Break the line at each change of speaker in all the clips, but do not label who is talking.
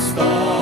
história.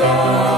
song.